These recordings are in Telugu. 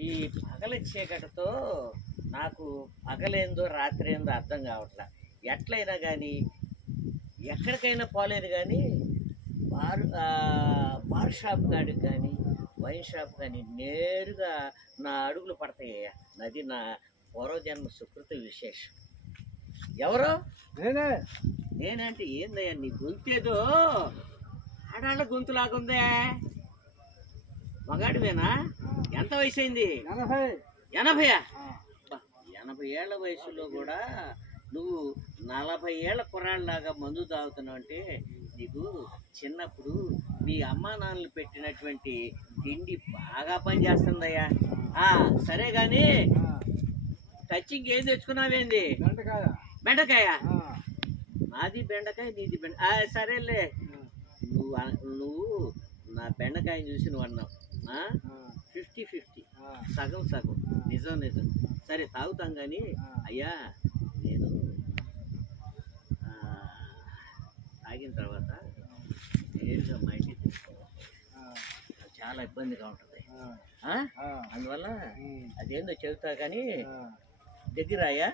ఈ పగల చీకటితో నాకు పగలేందో రాత్రి ఏందో అర్థం కావట్లా. ఎట్లయినా కానీ ఎక్కడికైనా పోలేదు కానీ బార్ షాప్ కాడికి కానీ వైన్ షాప్ కానీ నేరుగా నా అడుగులు పడతాయ్యా. నది నా పూర్వజన్మ సుకృతి విశేషం. ఎవరో నేనంటే ఏందయ్యా నీ గొంతేదో ఆడాళ్ళ గొంతులాగుందే. మగాడివేనా? ఎంత వయసు అయింది? 80. 80 ఏళ్ల వయసులో కూడా నువ్వు 40 ఏళ్ల కుర్రాళ్ళలాగా మందు తాగుతున్నావు అంటే నీకు చిన్నప్పుడు మీ అమ్మా నాన్నలు పెట్టినటువంటి తిండి బాగా పనిచేస్తుందయ్యా. సరే కానీ టచింగ్ ఏం తెచ్చుకున్నావేంది? బెండకాయ. నాది బెండకాయ, నీది బెండకాయ. సరేలే, నువ్వు నా బెండకాయని చూసి నువ్వు అన్నావు 50-50, సగం సగం. నిజం. సరే తాగుతాం కానీ అయ్యా నేను తాగిన తర్వాత నేరుగా మా ఇంటికి తీసుకోవాలి. చాలా ఇబ్బందిగా ఉంటుంది. అందువల్ల అదేందో చెబుతా కానీ దగ్గర అయ్యా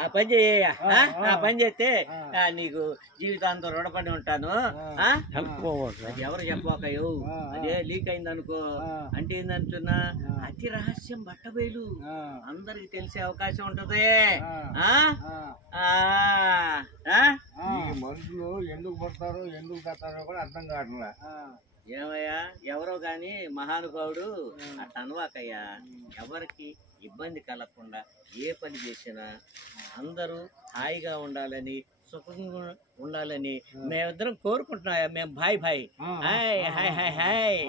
ఆ పని చేయ్యా. ఆ పని చేస్తే నీకు జీవితాంతం రుణపడి ఉంటాను. ఎవరు చెప్పకయో అదే లీక్ అయింది అనుకో అంటే ఏందంటున్నా అతి రహస్యం బట్టబయలు అందరికి తెలిసే అవకాశం ఉంటది. మనుషులు ఎందుకు పడతారో ఎందుకు తస్తారో కూడా అర్థం కావట్లే. ఏమయ్యా ఎవరో గాని మహానుభావుడు అట్లా అనవాకయ్యా. ఎవరికి ఇబ్బంది కలగకుండా ఏ పని చేసినా అందరూ హాయిగా ఉండాలని సుఖంగా ఉండాలని మేమిద్దరం కోరుకుంటున్నాయా. మేము భాయ్ హాయ్ హాయ్ హాయ్ హాయ్.